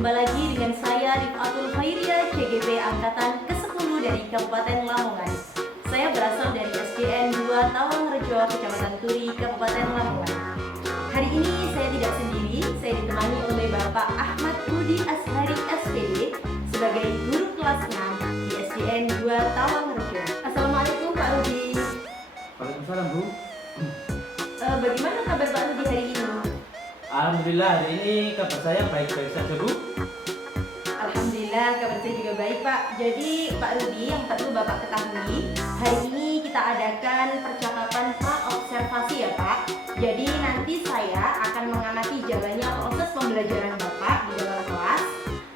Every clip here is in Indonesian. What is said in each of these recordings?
Jumpa lagi dengan saya Rifatul Khairia, CGP Angkatan ke-10 dari Kabupaten Lamongan. Saya berasal dari SDN 2 Tawangrejo, Kecamatan Turi, Kabupaten Lamongan. Hari ini saya tidak sendiri, saya ditemani oleh Bapak Ahmad Budi Ashari SPD sebagai guru kelas 6 di SDN 2 Tawangrejo. Assalamualaikum Pak Rudi. Waalaikumsalam Bu. Bagaimana kabar Pak Rudi hari ini? Alhamdulillah hari ini kabar saya baik-baik saja Bu. Alhamdulillah kabar saya juga baik Pak. Jadi Pak Rudi, yang perlu Bapak ketahui, hari ini kita adakan percakapan pra-observasi ya Pak. Jadi nanti saya akan mengamati jalannya proses pembelajaran Bapak di dalam kelas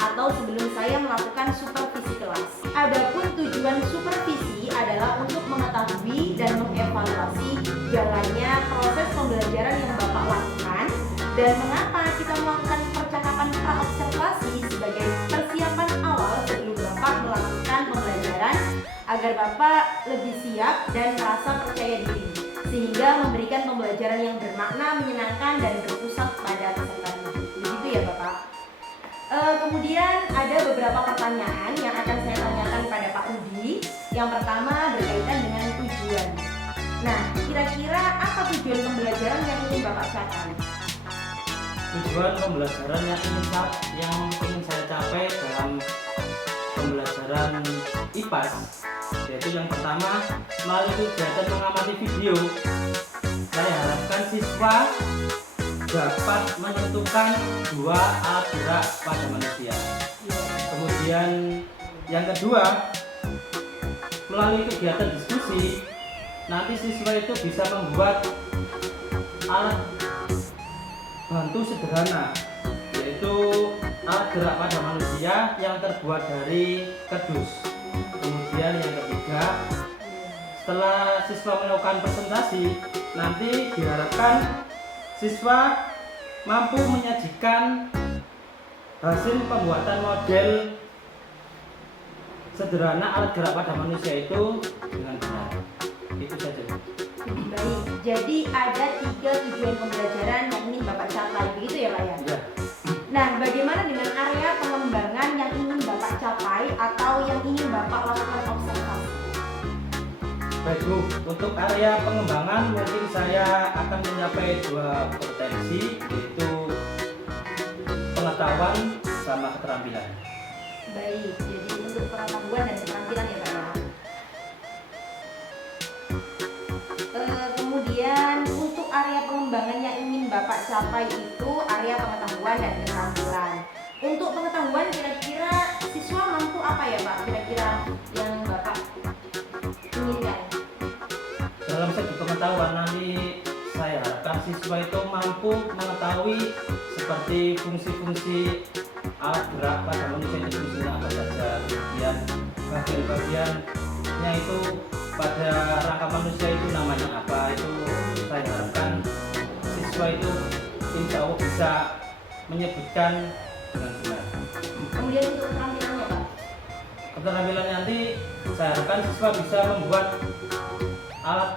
atau sebelum saya melakukan supervisi kelas. Adapun tujuan supervisi adalah untuk mengetahui dan mengevaluasi jalannya proses pembelajaran yang Bapak lakukan dan mengapa kita melakukan percakapan pra-observasi sebagai persiapan awal sebelum Bapak melakukan pembelajaran agar Bapak lebih siap dan merasa percaya diri sehingga memberikan pembelajaran yang bermakna, menyenangkan dan berpusat pada peserta didik. Begitu ya Bapak. Kemudian ada beberapa pertanyaan yang akan saya tanyakan pada Pak Rudi. Yang pertama berkaitan dengan tujuan. Nah, kira-kira apa tujuan pembelajaran yang ingin Bapak capai? Tujuan pembelajaran yang ingin saya capai dalam pembelajaran IPAS yaitu yang pertama, melalui kegiatan mengamati video saya harapkan siswa dapat menentukan dua alat gerak pada manusia. Kemudian yang kedua, melalui kegiatan diskusi nanti siswa itu bisa membuat alat bantu sederhana, yaitu alat gerak pada manusia yang terbuat dari kardus. Kemudian yang ketiga, setelah siswa melakukan presentasi, nanti diharapkan siswa mampu menyajikan hasil pembuatan model sederhana alat gerak pada manusia itu dengan benar. Itu saja. Baik, jadi ada 3 tujuan pembelajaran yang ingin Bapak capai, begitu ya Pak ya? Ya. Nah, bagaimana dengan area pengembangan yang ingin Bapak capai atau yang ingin Bapak lakukan observasi? Baik Bu, untuk area pengembangan mungkin saya akan mencapai 2 potensi, yaitu pengetahuan sama keterampilan. Baik, jadi untuk pengetahuan dan keterampilan ya Pak ya. Kemudian untuk area pengembangan yang ingin Bapak capai itu area pengetahuan dan keterampilan. Untuk pengetahuan kira-kira siswa mampu apa ya Pak? Kira-kira yang Bapak inginkan? Dalam segi pengetahuan nanti saya harapkan siswa itu mampu mengetahui seperti fungsi-fungsi alat gerak pada manusia itu fungsinya apa saja, kemudian bagian-bagiannya itu pada rangka manusia itu namanya apa, itu saya harapkan siswa itu insya Allah bisa menyebutkan dengan benar. Kemudian untuk keterampilannya Pak? Keterampilan nanti saya harapkan siswa bisa membuat alat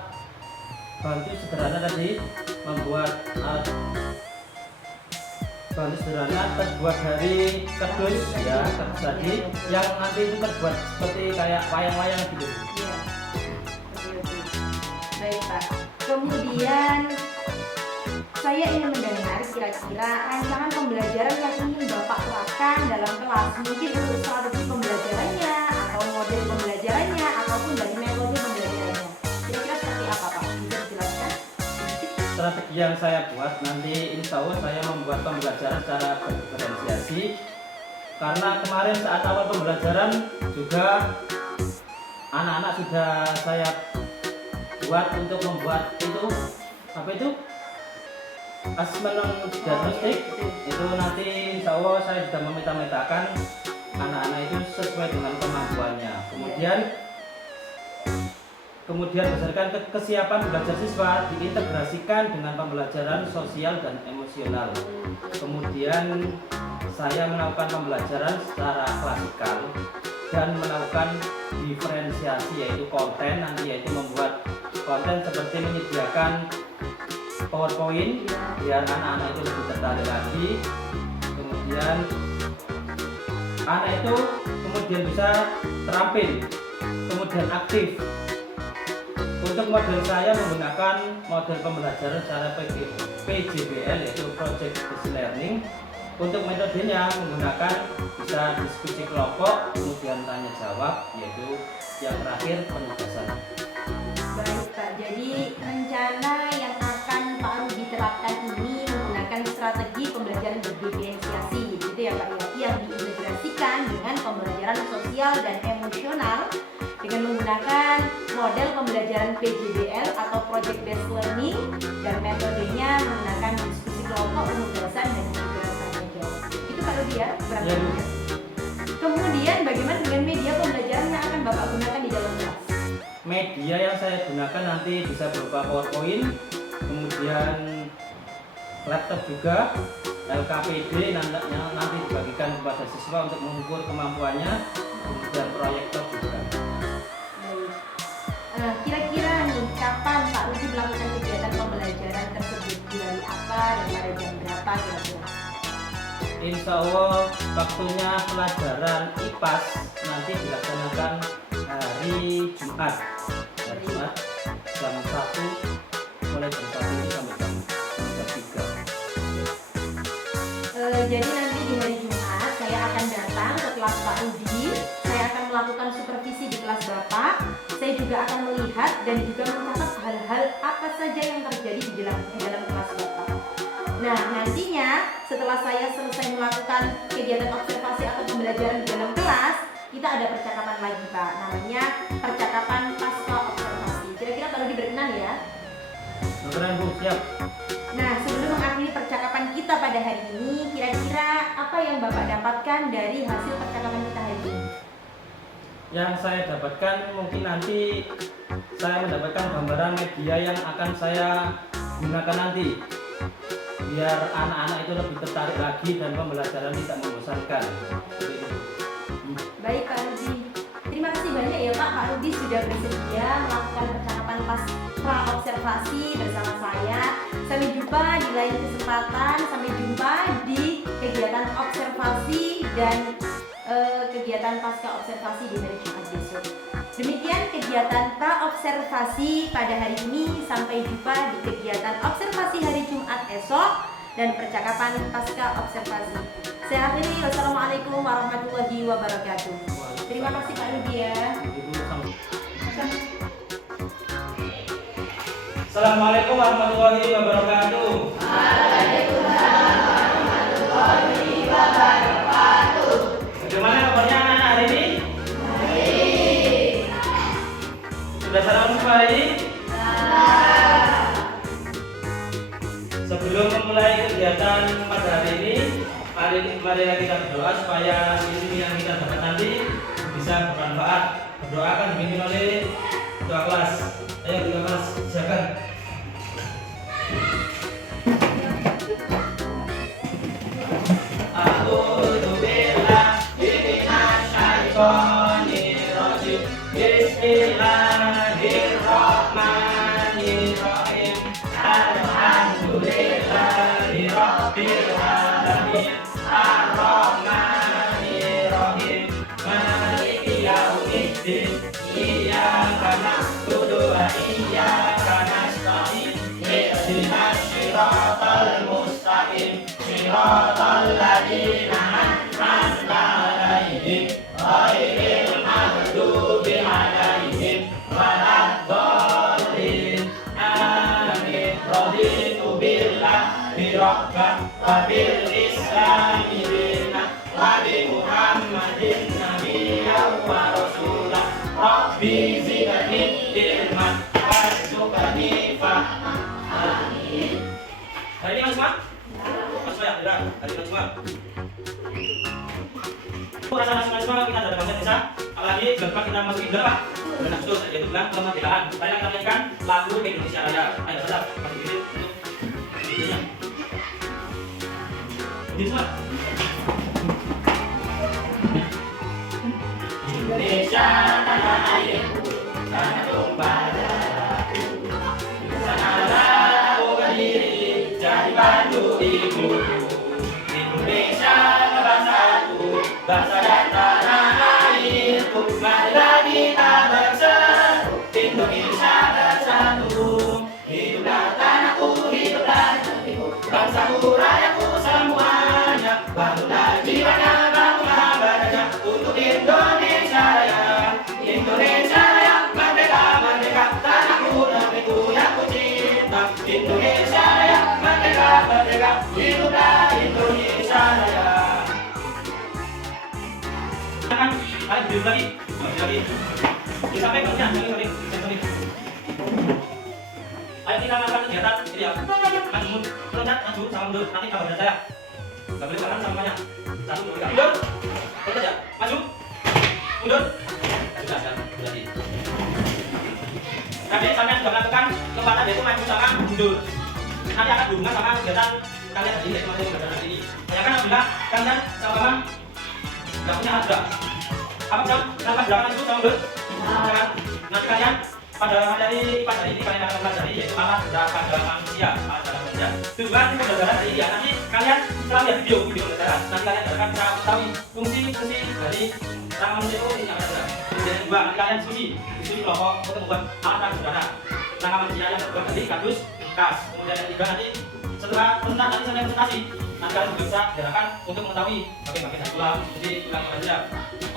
bantu sederhana tadi, membuat alat bantu sederhana terbuat dari kardus ya, kardus tadi yang nanti itu terbuat seperti kayak wayang-wayang gitu. Iya. Oke. Baik Pak. Kemudian saya ingin mendengar kira-kira rancangan pembelajaran yang ingin Bapak terapkan dalam kelas, mungkin untuk strategi pembelajarannya atau model pembelajarannya ataupun dari metode pembelajarannya. Kira-kira seperti apa Pak? Bisa dijelaskan? Strategi yang saya buat nanti insya Allah saya membuat pembelajaran secara berdiferensiasi, karena kemarin saat awal pembelajaran juga anak-anak sudah saya buat untuk membuat itu apa itu asesmen diagnostik. Itu nanti insya Allah saya sudah memeta-metakan anak-anak itu sesuai dengan kemampuannya. Kemudian berdasarkan kesiapan belajar siswa diintegrasikan dengan pembelajaran sosial dan emosional. Kemudian saya melakukan pembelajaran secara klasikal dan melakukan diferensiasi, yaitu konten nanti, yaitu membuat konten seperti menyediakan PowerPoint biar anak-anak itu lebih tertarik lagi. Kemudian anak itu kemudian bisa terampil, kemudian aktif. Untuk model saya menggunakan model pembelajaran secara PJBL, yaitu Project Based Learning. Untuk metodenya menggunakan bisa diskusi kelompok, kemudian tanya jawab, yaitu yang terakhir penugasan. Baik Pak, jadi rencana yang akan Pak Rudi terapkan ini menggunakan strategi pembelajaran berdiferensiasi, gitu ya Pak ya, yang diintegrasikan dengan pembelajaran sosial dan emosional dengan menggunakan model pembelajaran PJBL atau Project Based Learning, dan metodenya menggunakan diskusi kelompok, penugasan, dan juga tanya jawab. Itu Pak Rudi ya, berarti. Ya, Bu. Kemudian bagaimana dengan media pembelajaran yang akan Bapak gunakan di dalam kelas? Media yang saya gunakan nanti bisa berupa PowerPoint, kemudian laptop juga, LKPD nanti dibagikan kepada siswa untuk mengukur kemampuannya, kemudian proyektor juga. Baik. Kira-kira nih kapan Pak Rudi melakukan kegiatan pembelajaran tersebut? Di hari apa dan pada jam berapa kira-kira? Insya Allah waktunya pelajaran IPAS nanti dilaksanakan hari Jumat. Hari Jumat jam 1, mulai jam 1 ini sampai jam 3. Jadi nanti di hari Jumat saya akan datang ke kelas Pak Rudi. Saya akan melakukan supervisi di kelas Bapak. Saya juga akan melihat dan juga mencatat hal-hal apa saja yang terjadi di dalam kelas Bapak. Nah, nantinya setelah saya selesai melakukan kegiatan observasi atau pembelajaran di dalam kelas, kita ada percakapan lagi Pak, namanya percakapan pasca observasi. Kira-kira Pak Rudi berkenan ya? Berkenan Bu, siap. Nah, sebelum mengakhiri percakapan kita pada hari ini, kira-kira apa yang Bapak dapatkan dari hasil percakapan kita hari ini? Yang saya dapatkan mungkin nanti saya mendapatkan gambaran media yang akan saya gunakan nanti, biar anak-anak itu lebih tertarik lagi dan pembelajaran tidak membosankan. Baik Pak Rudi, terima kasih banyak ya Pak Rudi sudah bersedia melakukan percakapan pas pra observasi bersama saya. Sampai jumpa di lain kesempatan, sampai jumpa di kegiatan observasi dan kegiatan pasca observasi di hari Jumat besok. Demikian kegiatan pra observasi pada hari ini. Sampai jumpa di kegiatan observasi hari Jumat esok dan percakapan pasca observasi. Saya akhiri, wassalamualaikum warahmatullahi wabarakatuh. Terima kasih Pak Rudi ya. Assalamualaikum warahmatullahi wabarakatuh. Waalaikumsalam warahmatullahi wabarakatuh. Bagaimana kabarnya anak-anak hari ini? Baik. Sudah sarapan semua hari ini? Sebelum memulai kegiatan pada hari ini, mari kita berdoa supaya ilmu yang kita dapat nanti bisa bermanfaat. Berdoa akan dipimpin oleh ketua kelas. Ayo ketua kelas, silakan. A'udzu billahi minasy syaithanir rajim. Bismillahirrahmanirrahim. Alhamdulillahi rabbil alamin. Ar-Rahmanir-Rahim. Maliki yaumiddin. Iyyaka na'budu wa iyyaka nasta'in. Ihdinas siratal mustaqim. Siratal ladzina an'amta 'alaihim ghairil maghdubi 'alaihim waladdallin. Amin. Raditu billahi rabban wa bil islami dinan wa bi Muhammadin nabiyyan wa rasulan. Rabbi zidni ilman warzuqni fahman. Amin. Hari ini semua? Mas ya, sudah. Hari ini semua. Rasa semua kita ada konsep desa. Apalagi berapa kita masukin berapa? Benar betul, yaitu bilang kemerdekaan. Mari kita nyanyikan lagu Indonesia Raya. Ayo, sudah. Masih ini untuk videonya. Ini semua. Indonesia tanah airku, tanah tumpah darahku. Sanalah aku berdiri, jadi batu ibuku. Indonesia bangsaku, bangsa dan bangsaku, rakyatku semuanya, bangunlah jiwanya, bangunlah badannya untuk Indonesia Raya. Indonesia Raya, merdeka, merdeka, tanahku, negeriku yang ku cinta. Indonesia Raya, merdeka, merdeka, hiduplah Indonesia Raya. Kan, ayo duduk lagi, sampai kerja, sorry. Ayo kita melakukan kegiatan ini ya. Maju, loncat, maju, sama mundur. Nanti kabar saya. Gak boleh kanan semuanya. 1, 2, 3, mundur. Loncat ya, maju, mundur. Sudah, berarti. Nanti sampai sudah melakukan lompatan yaitu maju sama mundur. Nanti akan berhubungan sama kegiatan kalian tadi yaitu materi pembelajaran ini. Bayangkan apabila kalian sama nggak punya hadra. Apa jam? Kenapa gerakan itu sama mundur? Nanti kalian pada materi ini kalian akan pelajari yaitu alat gerak pada manusia. Tujuan pembelajaran hari ini ya. Nanti kalian setelah lihat video pembelajaran, nanti kalian akan mengetahui fungsi dari rangka manusia itu ini apa saja. Kemudian juga nanti kalian diskusi kelompok untuk membuat alat sederhana rangka manusia yang terbuat dari kardus, kas. Kemudian yang ketiga nanti setelah presentasi, nanti kalian juga bisa gerakan untuk mengetahui bagian-bagian dari tulang, fungsi tulang manusia.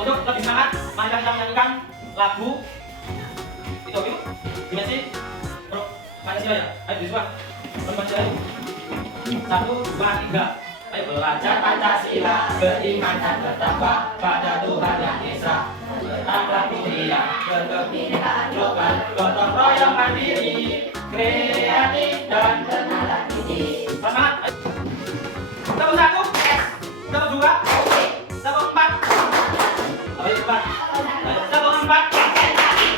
Untuk lebih semangat, mari kita menyanyikan lagu itu dimensi Pancasila ya. Ayo semua Pancasila. 1, 2, 3. Ayo belajar Pancasila, beriman dan bertakwa pada Tuhan yang Esa. Berakhlak mulia, berkebinekaan global, gotong royong mandiri, kreatif dan bernalar tinggi. Semangat. Tepuk 1, tepuk 2, tepuk 4. Ayo 4. Tepuk 4.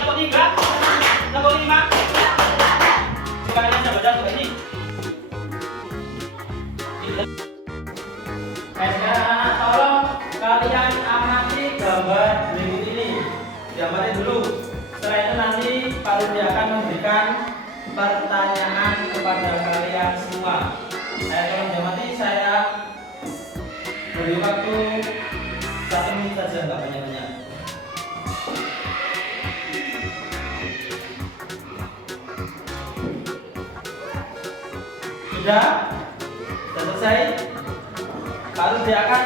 Tepuk 3. Tepuk 5. Coba kalian coba baca ini. Sekarang tolong kalian amati gambar berikut ini. Gambarnya dulu. Setelah itu nanti Pak Rudi akan memberikan pertanyaan kepada kalian semua. Tolong diamati, saya beri waktu 1 menit saja, nggak banyak-banyak. Sudah selesai. Lalu dia akan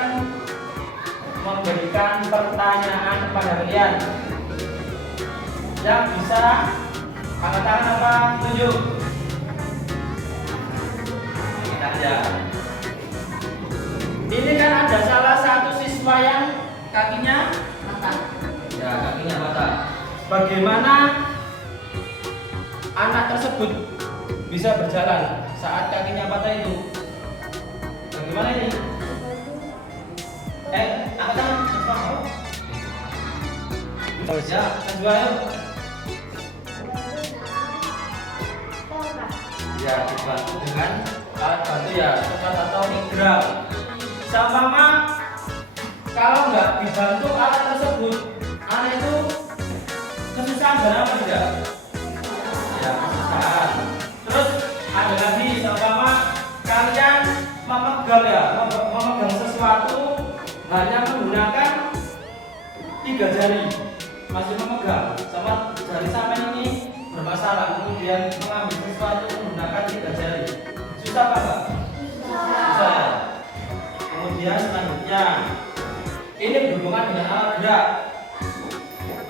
memberikan pertanyaan kepada kalian. Yang bisa angkat tangan apa tunjuk. Kita aja. Ini kan ada salah satu siswa yang kakinya patah. Ya, kakinya patah. Bagaimana anak tersebut bisa berjalan saat kakinya patah itu? Bagaimana ini? Apa tangan? Ya, kedua yuk. Ya, dibantu dengan alat bantu ya, cepat atau migral. Sama kalau nggak dibantu alat tersebut, anak itu kesusahan berapa tidak? Ya, kesusahan. Terus ada lagi sama kalian memegang ya, memegang sesuatu hanya menggunakan 3 jari, masih memegang, sama jari sampai ini bermasalah, kemudian mengambil sesuatu menggunakan 3 jari, susah apa enggak? Susah. Kemudian selanjutnya ini berhubungan dengan alat gerak.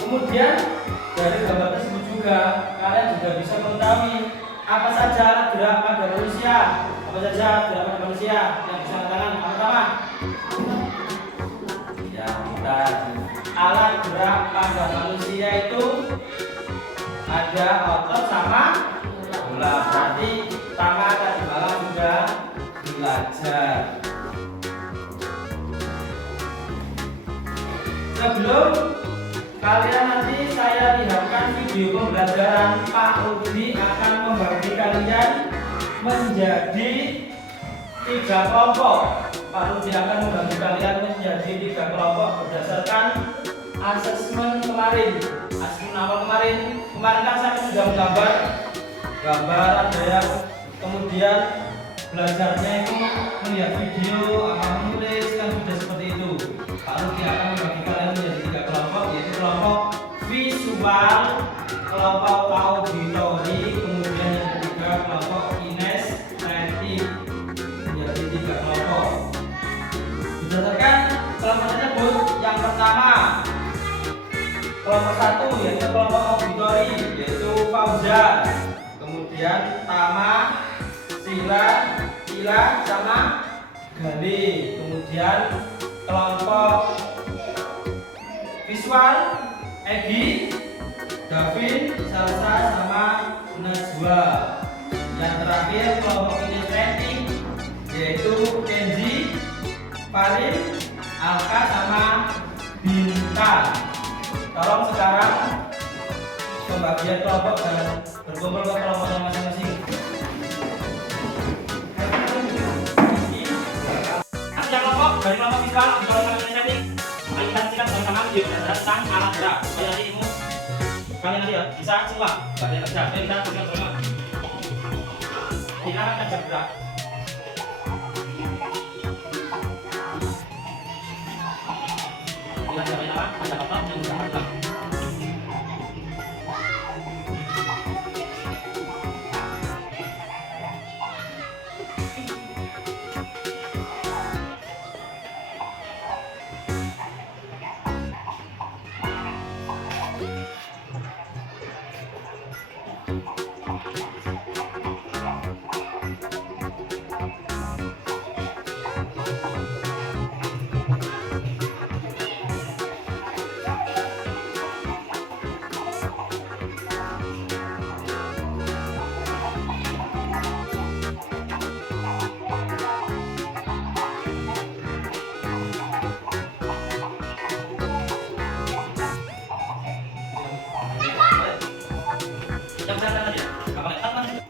Kemudian dari gambar tersebut juga kalian juga bisa mengetahui apa saja alat gerak pada manusia, apa saja gerak pada manusia yang bisa tangan. Pertama, ya kita alat gerak pada manusia itu ada otot sama tulang. Berarti tangan tadi malam juga belajar. Sebelum kalian nanti saya lihatkan video pembelajaran, Pak Rudi akan membagi kalian menjadi 3 kelompok. Pak Rudi akan membagi kalian menjadi 3 kelompok berdasarkan asesmen kemarin. Asesmen awal kemarin kan saya sudah menggambar ada yang kemudian belajarnya itu melihat video, akan menulis, kan sudah seperti itu. Pak Rudi akan membagi kalian menjadi 3 kelompok, yaitu kelompok visual, kelompok auditori, kemudian yang ketiga kelompok kinestetik. kemudian tama, sila, ila, sama gali. Kemudian kelompok visual, Egi, Davin, Salsa, sama Najwa. Yang terakhir kelompok kinesthetik yaitu Kenji, Farin, Alka, sama Bintang. Tolong sekarang pembagian kelompok dan berkumpul ke kelompoknya masing-masing. Ada kelompok dari kelompok visual, kelompok kinesthetik. Mari kita saksikan bersama video tentang alat gerak. Supaya nanti ilmu kalian nanti ya bisa semua. Gak ada yang kerja. Ayo kita saksikan bersama. Kita akan kerja gerak. Kita cobain apa? Ada apa yang bisa gerak.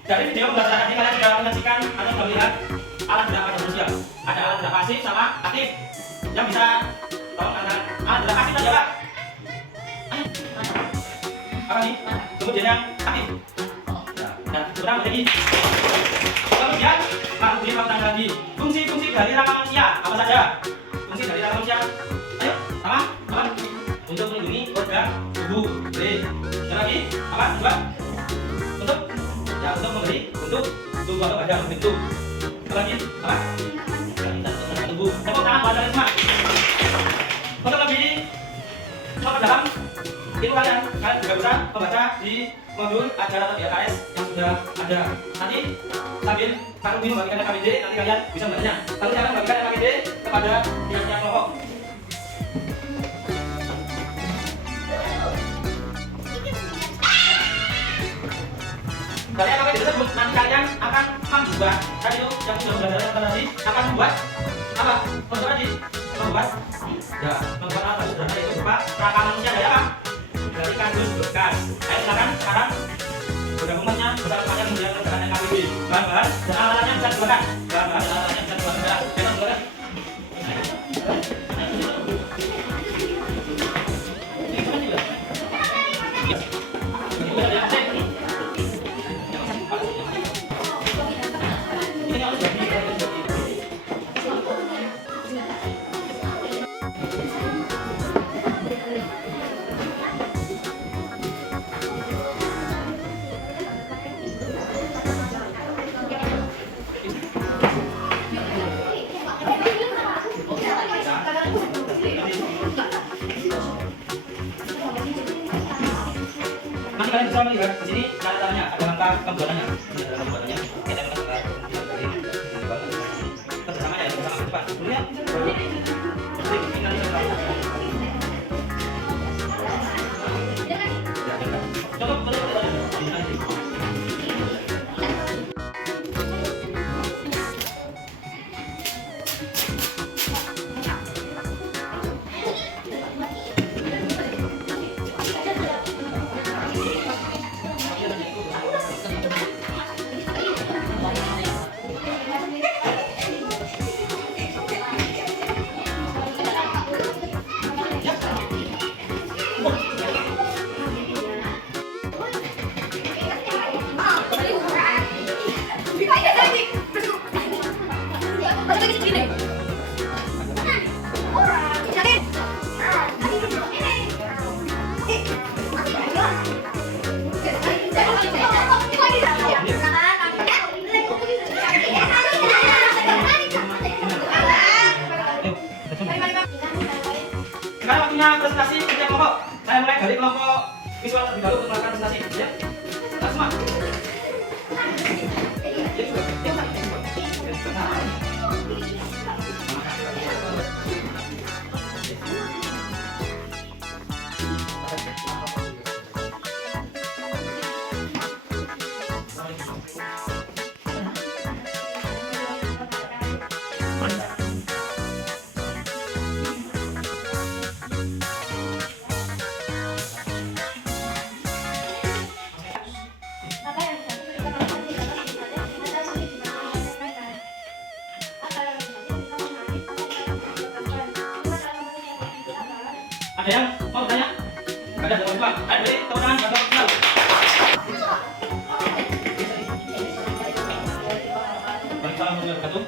Dari video pembelajaran ini kalian sudah menyaksikan atau sudah melihat alat gerak pada manusia. Ada alat gerak pasif sama aktif. Yang bisa tolong katakan alat gerak pasif tadi apa? Apa nih? Kemudian yang aktif. Nah, sekarang lagi. Kemudian langsung dimakan lagi. Fungsi-fungsi dari rangka manusia apa saja? Fungsi dari rangka manusia. Ayo, sama. Untuk melindungi organ tubuh. Yang lagi apa? Dua. Untuk memberi bentuk tubuh atau badan bentuk. Lagi apa? Tubuh. Tepuk tangan buat kalian semua. Untuk lebih dalam ilmu kalian juga bisa membaca di modul ajar atau di AKS yang sudah ada. Nanti sambil Kak Ruby membagikan KBD, nanti kalian bisa membacanya. Nanti saya akan membagikan KBD kepada tiap-tiap kelompok. Dari KBD tersebut nanti kalian akan membuat tadi itu yang sudah belajar tadi akan membuat apa? Membuat ya, membuat apa? Sederhana itu berupa rangka manusia dari apa? Dari kardus bekas. Ayo silakan sekarang bergabungnya bersama kalian kemudian kerjakan KBD. Bahan-bahan dan alatnya bisa digunakan. Bahan-bahan dan alatnya bisa digunakan. Kita digunakan. Nanti kalian bisa melihat di sini cara-caranya, ada langkah pembuatannya. Ini adalah pembuatannya. Kita akan kerjasamanya ya, bersama depan. Dulu ya. Coba sekarang waktunya presentasi setiap kelompok. Saya mulai dari kelompok visual terlebih dahulu untuk melakukan presentasi. Ya, semua. Maka yang bisa diberikan oleh kegiatan ibadah ada sulit dibandingkan mereka. Apa yang bisa diberikan menarik atau yang dilakukan? Cuma dalam bentuk yang begitu adalah Ada yang mau tanya? Ada yang mau coba? Ayo beri tepuk tangan buat Bapak Kenal. Waalaikumsalam warahmatullahi wabarakatuh.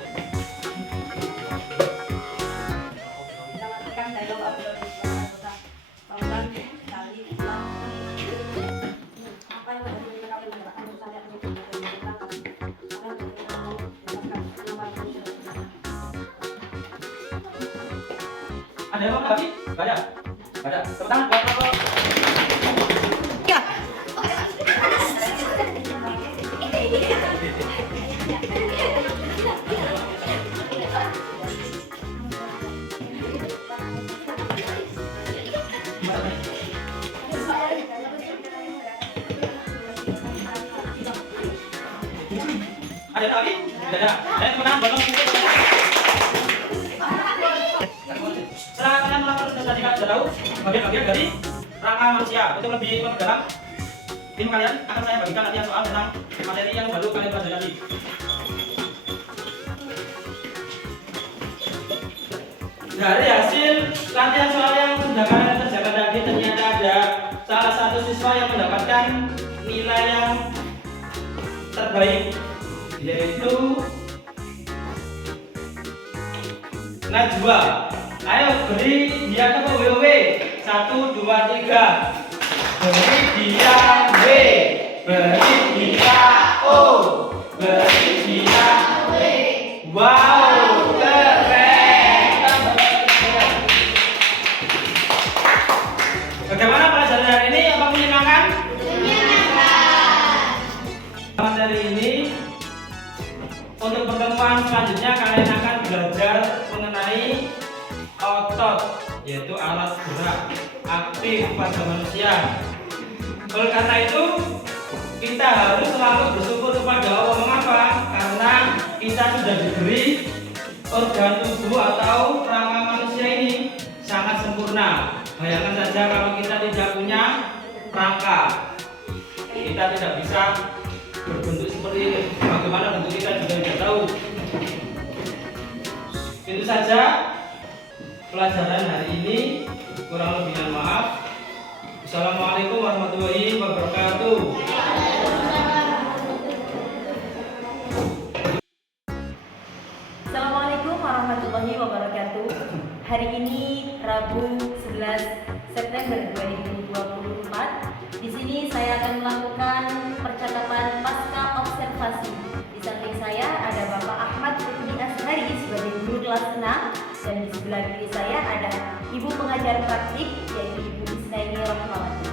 Mendapatkan dialog Abdul Rahman Banggan dari Islam. Apa yang menjadi mereka mendapatkan misalnya Ada yang mau lagi? Gak ada? Gak ada. Tepuk tangan buat Bapak. Ya. Ada yang lagi? Tidak ada. Ayo tepuk tangan buat Bapak. Setelah kalian melakukan tes tadi, kalian sudah tahu bagian-bagian dari rangka manusia. Untuk lebih memperdalam ilmu kalian, akan saya bagikan latihan soal tentang materi yang baru kalian pelajari tadi. Dari hasil latihan soal yang sudah kalian kerjakan tadi, ternyata ada salah satu siswa yang mendapatkan nilai yang terbaik, yaitu Najwa. Ayo beri dia ke WW. 1, 2, 3. Beri dia W. Beri dia O. Beri dia W. Wow, keren. Bagaimana pelajaran hari ini? Apa menyenangkan? Menyenangkan. Materi ini untuk pertemuan selanjutnya kalian akan belajar mengenai otot, yaitu alat gerak aktif pada manusia. Oleh karena itu, kita harus selalu bersyukur kepada Allah. Mengapa? Karena kita sudah diberi organ tubuh atau rangka manusia ini sangat sempurna. Bayangkan saja kalau kita tidak punya rangka, kita tidak bisa berbentuk seperti ini. Bagaimana bentuk kita juga tidak tahu. Itu saja pelajaran hari ini, kurang lebihnya maaf. Assalamualaikum warahmatullahi wabarakatuh. Assalamualaikum warahmatullahi wabarakatuh. Hari ini Rabu 11 September 2024. Di sini saya akan melakukan percakapan pasca observasi. Di samping saya ada Bapak Ahmad Rudi Ashari sebagai guru kelas 6 dan di sebelah kiri saya ada Ibu pengajar praktik yaitu Ibu Isnaini Rahmawati.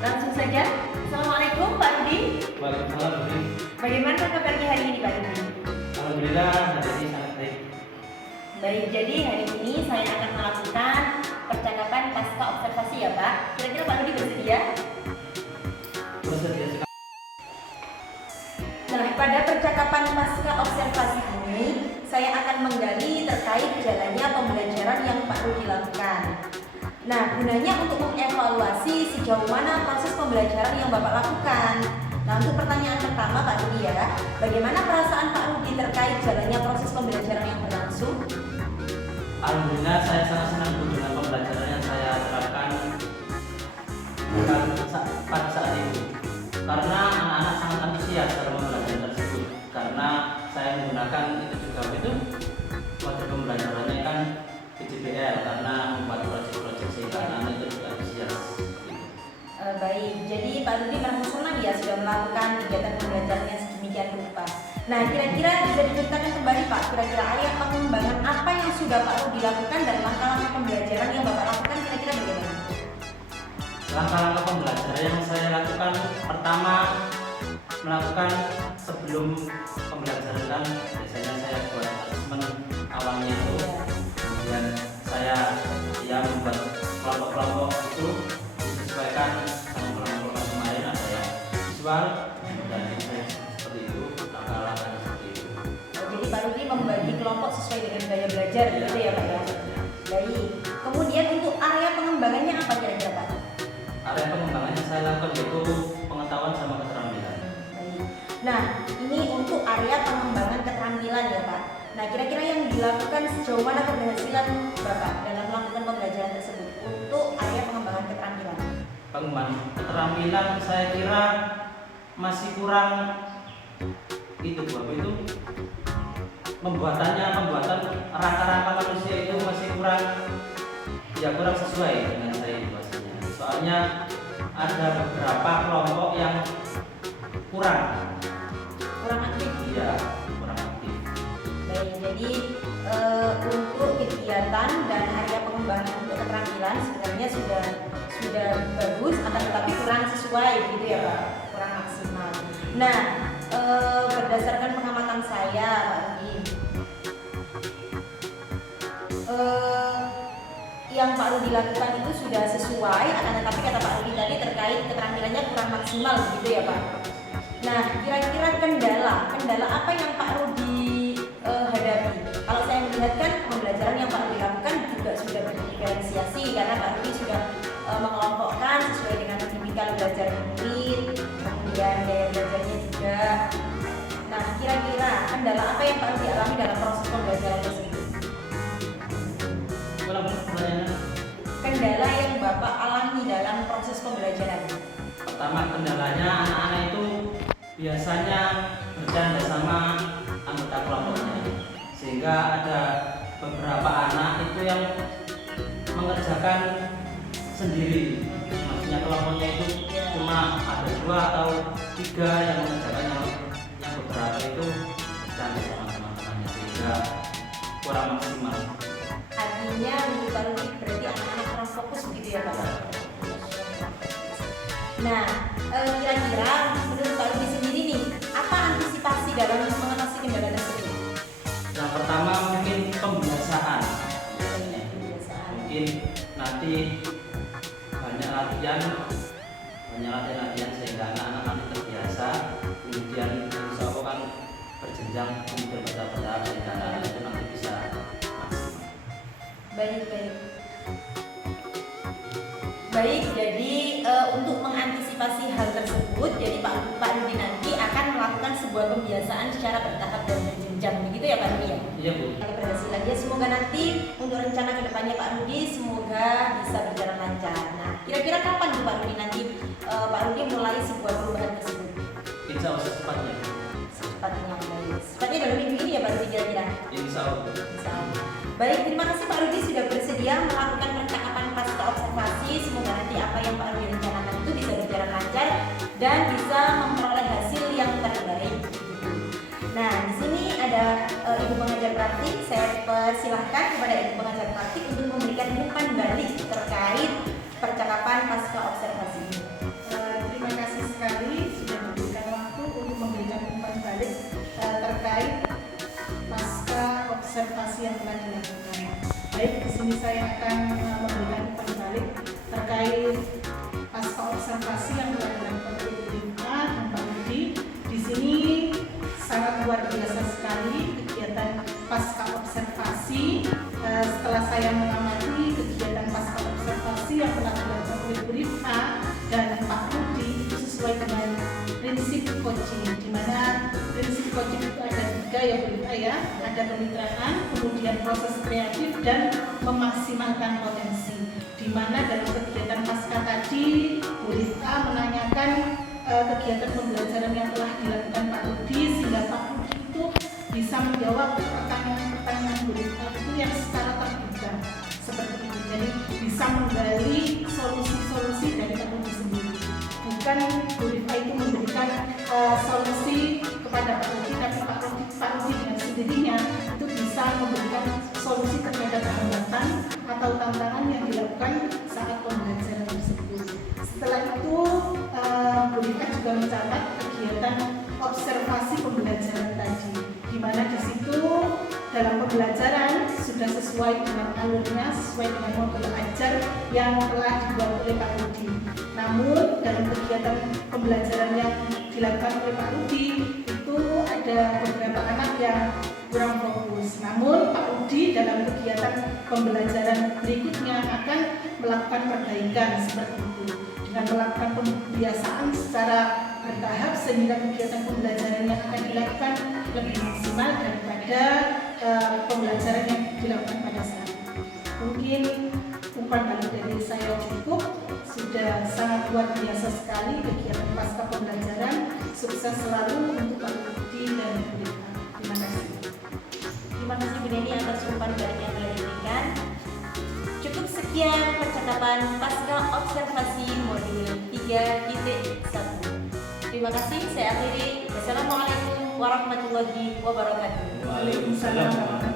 Langsung saja. Assalamualaikum Pak Rudi. Waalaikumsalam. Bagaimana kabarnya hari ini Pak Rudi? Alhamdulillah hari ini sangat baik. Baik, jadi hari ini saya akan melakukan percakapan pasca observasi ya Pak. Kira-kira Pak Rudi bersedia? Bersedia sekali. Nah, pada percakapan pasca observasi ini, saya akan menggali terkait jalannya pembelajaran yang Pak Rudi lakukan. Nah, gunanya untuk mengevaluasi sejauh mana proses pembelajaran yang Bapak lakukan. Nah, untuk pertanyaan pertama Pak Rudi ya, bagaimana perasaan Pak Rudi terkait jalannya proses pembelajaran yang berlangsung? Alhamdulillah saya sangat senang dengan pembelajaran yang saya terapkan pada saat ini. Karena anak-anak sangat antusias dalam pembelajaran tersebut. Karena saya menggunakan itu metode pembelajarannya kan PJBL karena membuat proyek-proyek sehingga anak-anak itu juga antusias. Baik, jadi Pak Rudi merasa senang ya sudah melakukan kegiatan pembelajaran yang sedemikian rupa. Nah, kira-kira bisa diceritakan kembali Pak, kira-kira area pengembangan apa yang sudah Pak Rudi lakukan dan langkah-langkah pembelajaran yang Bapak lakukan kira-kira bagaimana? Langkah-langkah pembelajaran yang saya lakukan, pertama melakukan sebelum pembelajaran kan biasanya saya buat asesmen awalnya itu, kemudian saya membuat kelompok-kelompok itu disesuaikan sama kelompok kemarin, ada yang visual dan seperti itu, langkah-langkah seperti itu. Jadi Pak Rudi membagi kelompok kelompok sesuai dengan gaya belajar gitu ya Pak ya. Baik. Kemudian untuk area pengembangannya apa kira-kira Pak? Area pengembangannya saya lakukan yaitu pengetahuan sama keterampilan. Baik. Nah, ini untuk area pengembangan keterampilan ya Pak. Nah, kira-kira yang dilakukan sejauh mana keberhasilan Bapak dalam melakukan pembelajaran tersebut untuk area pengembangan keterampilan? Pengembangan keterampilan saya kira masih kurang itu pembuatan rangka-rangka manusia itu masih kurang sesuai dengan saya bahasanya. Soalnya ada beberapa kelompok yang kurang Aktif. iya kurang aktif. Baik, jadi untuk kegiatan dan area pengembangan untuk keterampilan sebenarnya sudah bagus, akan tetapi kurang sesuai gitu ya Pak, kurang maksimal. Nah, berdasarkan pengamatan saya Pak Rudi, yang Pak Rudi lakukan itu sudah sesuai, akan tetapi kata Pak Rudi tadi terkait keterampilannya kurang maksimal gitu ya Pak. Nah, kira-kira kendala apa yang Pak Rudi hadapi? Kalau saya melihat kan pembelajaran yang Pak Rudi lakukan juga sudah berdiferensiasi karena Pak Rudi sudah mengelompokkan sesuai dengan tipikal belajar murid, kemudian gaya belajarnya juga. Nah, kira-kira kendala apa yang Pak Rudi alami dalam proses pembelajaran tersebut? Kendala yang Bapak alami dalam proses pembelajaran. Pertama, kendalanya anak-anak itu biasanya bercanda sama anggota kelompoknya, sehingga ada beberapa anak itu yang mengerjakan sendiri. Maksudnya kelompoknya itu cuma ada 2 atau 3 yang mengerjakan, yang beberapa itu bercanda sama teman-temannya sehingga kurang maksimal. Artinya menurut Pak Rudi berarti anak-anak kurang fokus begitu ya Pak? Nah, kira-kira menurut Pak Rudi sendiri nih, apa antisipasi dalam mengatasi kendala tersebut? Yang pertama mungkin pembiasaan. Mungkin nanti banyak latihan sehingga anak-anak nanti terbiasa, kemudian insya Allah kan berjenjang kemudian bertahap sehingga anak-anak itu nanti bisa maksimal. Baik, jadi untuk mengantisipasi hal tersebut, jadi Pak Rudi nanti akan melakukan sebuah pembiasaan secara bertahap dan berjenjang, begitu ya Pak Rudi ya? Iya Bu. Keberhasilannya semoga nanti untuk rencana kedepannya Pak Rudi semoga bisa berjalan lancar. Nah, kira-kira kapan tuh Pak Rudi nanti Pak Rudi mulai sebuah perubahan tersebut? Insya Allah secepatnya. Secepatnya, baik. Secepatnya dalam minggu ini ya Pak Rudi kira-kira? Insya Allah. Baik, terima kasih Pak Rudi sudah bersedia melakukan percakapan pasca observasi. Semoga nanti apa yang Pak Rudi rencanakan itu bisa berjalan lancar dan bisa memperoleh hasil yang terbaik. Nah, di sini ada Ibu Pengajar Praktik. Saya persilahkan kepada Ibu Pengajar Praktik untuk memberikan umpan balik terkait percakapan pasca observasi ini. Terima kasih sekali sudah memberikan waktu untuk memberikan umpan balik terkait pasca observasi yang telah dilakukan. Baik, di sini saya akan memberikan umpan balik terkait pasca observasi yang telah dilakukan oleh Bu Rifka dan Pak Rudi. Di sini sangat luar biasa sekali kegiatan pasca observasi. Setelah saya mengamati kegiatan pasca observasi yang telah dilakukan oleh Bu Rifka dan Pak Rudi itu sesuai dengan prinsip coaching, di mana prinsip coaching itu ada 3 ya Bu Rifka ya, ada kemitraan, kemudian proses kreatif dan memaksimalkan potensi. Di mana dalam kegiatan pasca tadi Bu Rifka menanyakan kegiatan pembelajaran yang telah dilakukan Pak Rudi, sehingga Pak Rudi itu bisa menjawab pertanyaan-pertanyaan Bu Rifka itu yang secara terbuka seperti itu. Jadi bisa menggali solusi-solusi dari Pak Rudi sendiri. Bukan Bu Rifka itu memberikan solusi kepada Pak Rudi, tapi Pak Rudi dengan sendirinya itu bisa memberikan solusi terhadap hambatan atau tantangan yang dilakukan saat pembelajaran tersebut. Setelah itu Bu Rifka juga mencatat kegiatan observasi pembelajaran tadi, di mana di situ dalam pembelajaran sudah sesuai dengan alurnya, sesuai dengan modul ajar yang telah dibuat oleh Pak Rudi. Namun dalam kegiatan pembelajaran yang dilakukan oleh Pak Rudi itu ada ada beberapa anak yang kurang fokus. Namun Pak Rudi dalam kegiatan pembelajaran berikutnya akan melakukan perbaikan seperti itu dengan melakukan pembiasaan secara bertahap sehingga kegiatan pembelajaran yang akan dilakukan lebih maksimal daripada pembelajaran yang dilakukan pada saat ini. Mungkin umpan balik dari saya cukup, sudah sangat luar biasa sekali kegiatan pasca pembelajaran. Sukses selalu untuk Pak Rudi dan Bu Deta. Terima kasih. Terima kasih Bu Neni atas umpan balik yang telah diberikan. Cukup sekian percakapan pasca observasi modul 3.1. Terima kasih, saya akhiri. Wassalamualaikum warahmatullahi wabarakatuh. Waalaikumsalam.